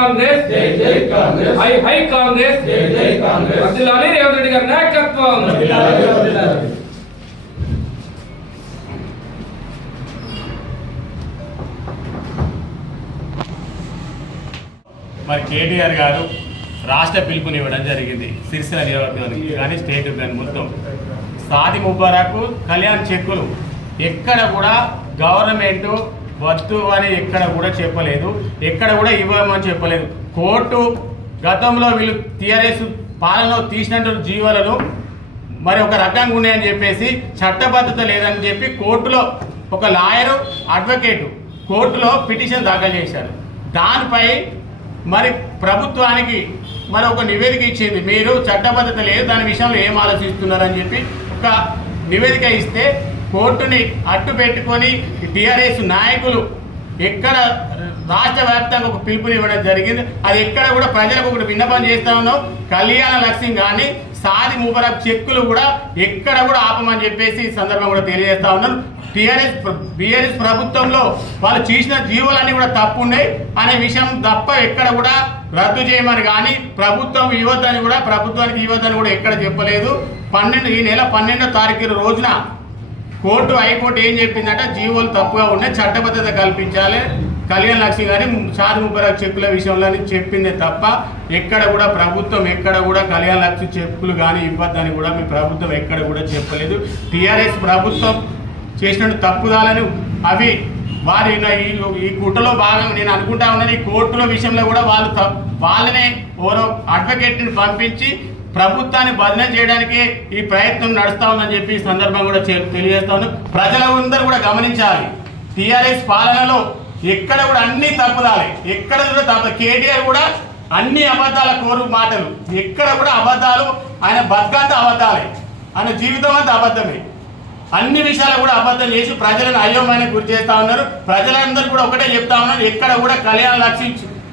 Congress high high Congress వర్ధిల్లాలి రేవంత్ రెడ్డి గారి నాయకత్వం. మరి కేటీఆర్ గారు రాష్ట్ర పిలుపునివ్వడం జరిగింది సిరిసిల్ల నియోజకవర్గానికి కానీ స్టేట్ కానీ మొత్తం. సాది ముబారక్ కళ్యాణ్ చెక్కులు ఎక్కడ కూడా గవర్నమెంట్ వద్దు అని ఎక్కడ కూడా చెప్పలేదు, ఎక్కడ కూడా ఇవ్వమని చెప్పలేదు. కోర్టు గతంలో వీళ్ళు టీఆర్ఎస్ పాలనలో తీసినటువంటి జీవోలను మరి ఒక రకంగా ఉన్నాయని చెప్పేసి చట్టబద్ధత లేదని చెప్పి కోర్టులో ఒక లాయరు అడ్వకేటు కోర్టులో పిటిషన్ దాఖలు చేశారు. దానిపై మరి ప్రభుత్వానికి మరి ఒక నివేదిక ఇచ్చింది, మీరు చట్టబద్ధత లేదు దాని విషయంలో ఏం ఆలోచిస్తున్నారని చెప్పి ఒక నివేదిక ఇస్తే కోర్టుని అడ్డు పెట్టుకొని టీఆర్ఎస్ నాయకులు ఎక్కడ రాష్ట్ర వ్యాప్తంగా ఒక పిలుపునివ్వడం జరిగింది. అది ఎక్కడ కూడా ప్రజలకు ఒకటి విన్నపం చేస్తా ఉన్నాం, కళ్యాణ లక్ష్యం కానీ సాది ముబారక్ చెక్కులు కూడా ఎక్కడ కూడా ఆపమని చెప్పేసి ఈ సందర్భం కూడా తెలియజేస్తా ఉన్నాను. బీఆర్ఎస్ ప్రభుత్వంలో వాళ్ళు చేసిన జీవోలన్నీ కూడా తప్పు ఉన్నాయి అనే విషయం తప్ప ఎక్కడ కూడా రద్దు చేయమని కానీ ప్రభుత్వానికి ఇవ్వద్దని కూడా ఎక్కడ చెప్పలేదు. ఈ నెల 12వ తారీఖు రోజున హైకోర్టు ఏం చెప్పిందంటే జీవోలు తప్పుగా ఉన్నాయి, చట్టబద్ధత కల్పించాలి, కళ్యాణ లక్ష్మి కానీ సాది ముబారక్ చెక్కుల విషయంలో చెప్పిందే తప్ప ఎక్కడ కూడా ప్రభుత్వం ఎక్కడ కూడా కళ్యాణ లక్ష్మి చెక్కులు కానీ ఇవ్వద్దని కూడా మీ ప్రభుత్వం ఎక్కడ కూడా చెప్పలేదు. టీఆర్ఎస్ ప్రభుత్వం చేసిన తప్పుదాలను అవి వారి ఈ కుట్రలో భాగంగా నేను అనుకుంటా ఉన్నాను. ఈ కోర్టుల విషయంలో కూడా వాళ్ళనే ఓరో అడ్వకేట్ని పంపించి ప్రభుత్వాన్ని బదనం చేయడానికి ఈ ప్రయత్నం నడుస్తూ ఉందని చెప్పి ఈ సందర్భం కూడా తెలియజేస్తా ఉన్నాను. ప్రజలందరూ కూడా గమనించాలి, టీఆర్ఎస్ పాలనలో ఎక్కడ కూడా అన్ని తప్పుదాలి, ఎక్కడ కూడా తప్పు. కేటీఆర్ కూడా అన్ని అబద్ధాల కోరు మాటలు, ఎక్కడ కూడా అబద్ధాలు, ఆయన బతుకంతా అబద్ధాలే, ఆయన జీవితం అంతా అబద్ధమే, అన్ని విషయాలు కూడా అబద్ధం చేసి ప్రజలను అయోమయానికి గురి చేస్తా ఉన్నారు. ప్రజలందరూ కూడా ఒకటే చెప్తా ఉన్నారు, ఎక్కడ కూడా కళ్యాణ లక్ష్మి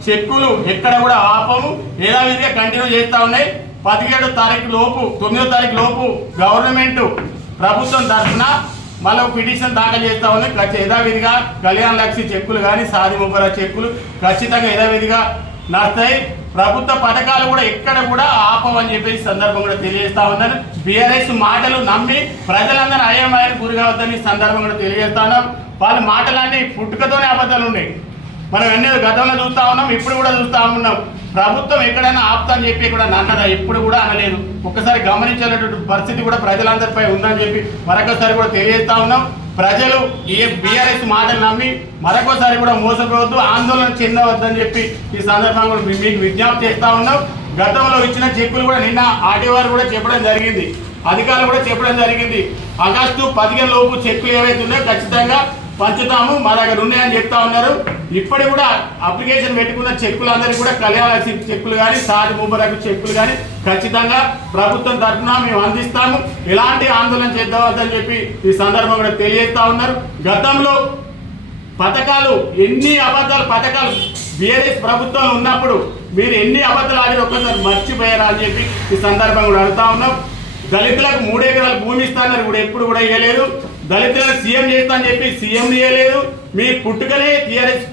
చెక్కులు ఎక్కడ కూడా ఆపము, యథావిధిగా కంటిన్యూ చేస్తూ ఉన్నాయి. 17వ తారీఖు లోపు 9వ తారీఖు లోపు గవర్నమెంట్ ప్రభుత్వం తరఫున మళ్ళీ పిటిషన్ దాఖలు చేస్తా ఉంది. యథావిధిగా కళ్యాణ లక్ష్మి చెక్కులు కానీ సాది ముబారక్ చెక్కులు ఖచ్చితంగా యథావిధిగా నడుస్తాయి. ప్రభుత్వ పథకాలు కూడా ఎక్కడ కూడా ఆపమని చెప్పేసి సందర్భం కూడా తెలియజేస్తా ఉన్నాను. బీఆర్ఎస్ మాటలు నమ్మి ప్రజలందరూ అయోమయానికి గురి కావద్దని సందర్భం కూడా తెలియజేస్తా ఉన్నాం. వాళ్ళ మాటలన్నీ పుట్టుకతోనే అబద్ధాలు ఉన్నాయి. మనం ఎన్నో గతంలో చూస్తా ఉన్నాం, ఇప్పుడు కూడా చూస్తా ఉన్నాం. ప్రభుత్వం ఎక్కడైనా ఆపుతా అని చెప్పి కూడా అన్నదా ఎప్పుడు కూడా అనలేదు. ఒక్కసారి గమనించేటటువంటి పరిస్థితి కూడా ప్రజలందరిపై ఉందని చెప్పి మరొకసారి కూడా తెలియజేస్తా ఉన్నాం. ప్రజలు బీఆర్ఎస్ మాటలు నమ్మి మరొకసారి కూడా మోసపోవద్దు, ఆందోళన చెందవద్దని చెప్పి ఈ సందర్భంగా మీకు విజ్ఞప్తి చేస్తా ఉన్నాం. గతంలో ఇచ్చిన చెక్కులు కూడా నిన్న ఆర్టీఓ కూడా చెప్పడం జరిగింది, అధికారులు కూడా చెప్పడం జరిగింది. ఆగస్టు 15 లోపు చెక్కులు ఏవైతే ఉన్నాయో ఖచ్చితంగా పంచుతాము, మా దగ్గర ఉన్నాయని చెప్తా ఉన్నారు. ఇప్పటి కూడా అప్లికేషన్ పెట్టుకున్న చెక్కులందరికీ కూడా కళ్యాణ లక్ష్మి చెక్కులు కానీ సాది ముబారక్ చెక్కులు కానీ ఖచ్చితంగా ప్రభుత్వం తరఫున మేము అందిస్తాము, ఎలాంటి ఆందోళన చేద్దామని చెప్పి ఈ సందర్భం కూడా తెలియజేస్తా ఉన్నారు. గతంలో పథకాలు ఎన్ని పథకాలు బీఆర్ఎస్ ప్రభుత్వం ఉన్నప్పుడు మీరు ఎన్ని అబద్ధాలు ఆడి ఒక్కసారి మర్చిపోయారా అని చెప్పి ఈ సందర్భం కూడా అడుగుతా ఉన్నాం. దళితులకు 3 ఎకరాల భూమి ఇస్తానని కూడా ఎప్పుడు కూడా ఇవ్వలేదు. దళితులను సీఎం చేస్తా అని చెప్పి సీఎం ఇవ్వలేదు. మీ పుట్టుకనే బీఆర్ఎస్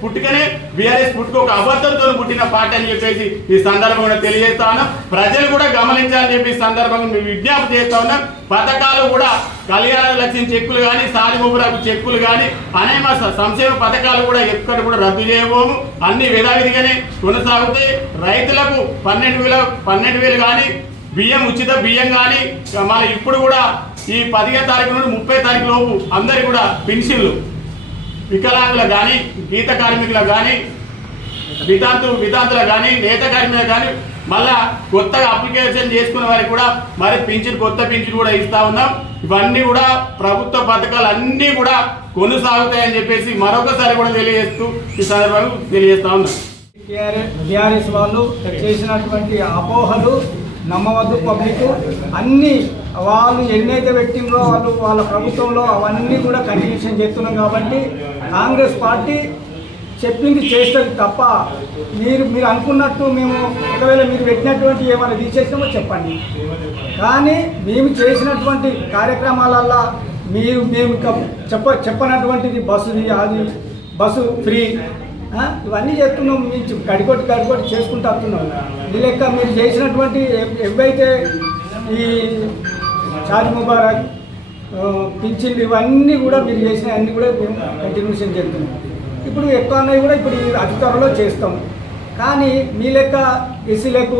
పుట్టుక ఒక అబద్ధంతో పుట్టిన పార్టీ అని చెప్పేసి ఈ సందర్భంగా తెలియజేస్తా ఉన్నాం. ప్రజలు కూడా గమనించాలని చెప్పి ఈ సందర్భంగా మేము విజ్ఞప్తి చేస్తా ఉన్నాం. పథకాలు కూడా కళ్యాణ లక్ష్మి చెక్కులు కానీ సాది ముబారక్ చెక్కులు కానీ అనేక సంక్షేమ పథకాలు కూడా ఎక్కడ కూడా రద్దు చేయబోము, అన్ని యథావిధిగానే కొనసాగుతాయి. రైతులకు 12,000 కానీ బియ్యం ఉచిత బియ్యం కానీ మళ్ళీ ఇప్పుడు కూడా ఈ 15వ తారీఖు నుండి 30వ తారీఖు లోపు అందరికీ కూడా పెన్షన్లు, వికలాంగులకు కానీ గీత కార్మికులకు కానీ వితాంతులకు కానీ నేత కార్మికులకు కానీ మళ్ళా కొత్తగా అప్లికేషన్ చేసుకున్న వారికి కూడా మరి కొత్త పింఛన్ కూడా ఇస్తా ఉన్నాం. ఇవన్నీ కూడా ప్రభుత్వ పథకాలు అన్నీ కూడా కొనసాగుతాయని చెప్పేసి మరొకసారి కూడా తెలియజేస్తూ ఈ సందర్భంగా తెలియజేస్తా ఉన్నాం. టీఆర్ఎస్ వాళ్ళు చేసినటువంటి అపోహలు నమ్మవద్దు. పబ్లిక్ అన్నీ వాళ్ళు ఎన్నైతే పెట్టిందో వాళ్ళ ప్రభుత్వంలో అవన్నీ కూడా కంటిన్యూషన్ చేస్తున్నాం. కాబట్టి కాంగ్రెస్ పార్టీ చెప్పింది చేస్తుంది తప్ప మీరు అనుకున్నట్టు మేము ఒకవేళ మీరు పెట్టినటువంటి ఏమైనా తీసేసినామో చెప్పండి. కానీ మేము చేసినటువంటి కార్యక్రమాలల్లో మేము చెప్పనటువంటిది బస్సు ఫ్రీ ఇవన్నీ చేస్తున్నాం. మీరు గడికొట్టి చేసుకుంటూ వస్తున్నాం. ఈ లెక్క మీరు చేసినటువంటి ఏవైతే ఈ షాదీ ముబారక్ పింఛన్లు ఇవన్నీ కూడా మీరు చేసిన అన్నీ కూడా మేము కంటిన్యూషన్ చేస్తున్నాం. ఇప్పుడు ఎక్కువ అన్నవి కూడా ఇప్పుడు అతి త్వరలో చేస్తాం. కానీ మీ లెక్క ఎస్సీలకు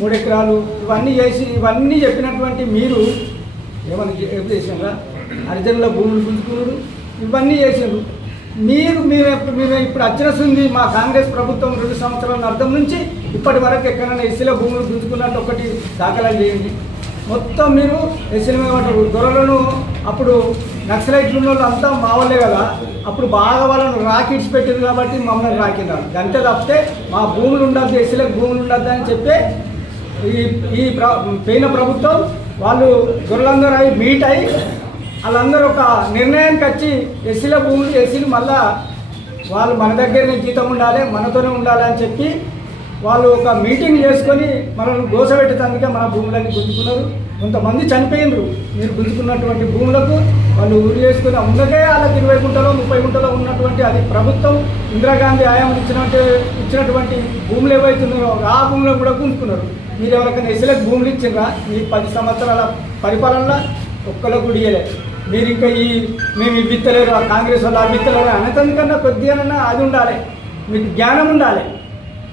3 ఎకరాలు ఇవన్నీ చేసి ఇవన్నీ చెప్పినటువంటి మీరు ఏమైనా చేసినారా? హరిజనుల భూములు గుంజుకున్నారు, ఇవన్నీ చేసినారు. మీరు ఇప్పుడు అచ్చరస్తుంది మా కాంగ్రెస్ ప్రభుత్వం 2 సంవత్సరాల అర్థం నుంచి ఇప్పటి వరకు ఎక్కడైనా ఎస్సీల భూములు గుంజుకున్నట్టు ఒకటి దాఖలా చేయండి. మొత్తం మీరు ఎస్సీలు ఏమంటారు దొరలను అప్పుడు నక్సలైట్లు ఉన్న వాళ్ళు అంతా మా వాళ్ళే కదా, అప్పుడు బాగా వాళ్ళను రాకెట్స్ పెట్టింది కాబట్టి మమ్మల్ని రాకినారు. అంతే తప్పితే మా భూములు ఉండద్దు, ఎస్సీలకు భూములు ఉండద్దు అని చెప్పి ఈ పోయిన ప్రభుత్వం వాళ్ళు దొరలందరూ అయి మీట్ అయ్యి వాళ్ళందరూ ఒక నిర్ణయానికి వచ్చి ఎస్సీల భూములు ఎస్సీలు మళ్ళా వాళ్ళు మన దగ్గరనే జీతం ఉండాలి, మనతోనే ఉండాలి అని చెప్పి వాళ్ళు ఒక మీటింగ్ చేసుకొని మనల్ని గోసపెట్టేందుకే మన భూములన్నీ గుంజుకున్నారు. కొంతమంది చనిపోయినరు. మీరు గుంజుకున్నటువంటి భూములకు వాళ్ళు ఊరు చేసుకుని ఉన్నదే వాళ్ళకి 20 గుంటలో 30 గుంటలో ఉన్నటువంటి అది ప్రభుత్వం ఇందిరాగాంధీ హయాం ఇచ్చినటువంటి భూములు ఏవైతున్నాయో ఆ భూములను కూడా గుంజుకున్నారు. మీరు ఎవరికైనా ఎస్సీలకు భూములు ఇచ్చిండ్రా? మీ 10 సంవత్సరాల పరిపాలనలో ఒక్కళ్ళకు కూడా ఇయ్యలేదు. మీరు ఇంకా మేము ఇవ్విత్తలేరు, కాంగ్రెస్ వాళ్ళు అవ్విత్తలేరు అనేందుకన్నా కొద్దిగానన్నా అది ఉండాలి, మీకు జ్ఞానం ఉండాలి.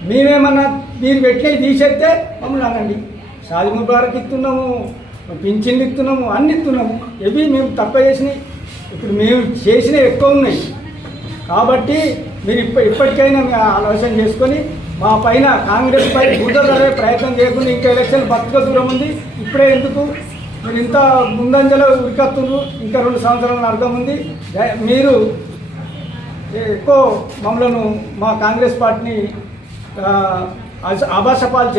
మేమేమన్నా మీరు పెట్టినవి తీసేస్తే మమ్మల్ని అనండి. షాదీ ముబారక్ ఇస్తున్నాము, పింఛన్లు ఇస్తున్నాము, అన్ని ఇస్తున్నాము. ఇవి మేము తక్కువ చేసినాయి, ఇప్పుడు మేము చేసినవి ఎక్కువ ఉన్నాయి. కాబట్టి మీరు ఇప్పటికైనా ఆలోచన చేసుకొని మా పైన కాంగ్రెస్ పై బుద్ధదలే ప్రయత్నం చేయకుండా ఇంకా ఎలక్షన్ బతుక దూరం ఉంది. ఇప్పుడే ఎందుకు మీరు ఇంత ముందంజలో ఉరికత్తున్నారు? ఇంకా 2 సంవత్సరాల అర్థం ఉంది. మీరు ఎక్కువ మమ్మలను మా కాంగ్రెస్ పార్టీని ఆభాసపాలు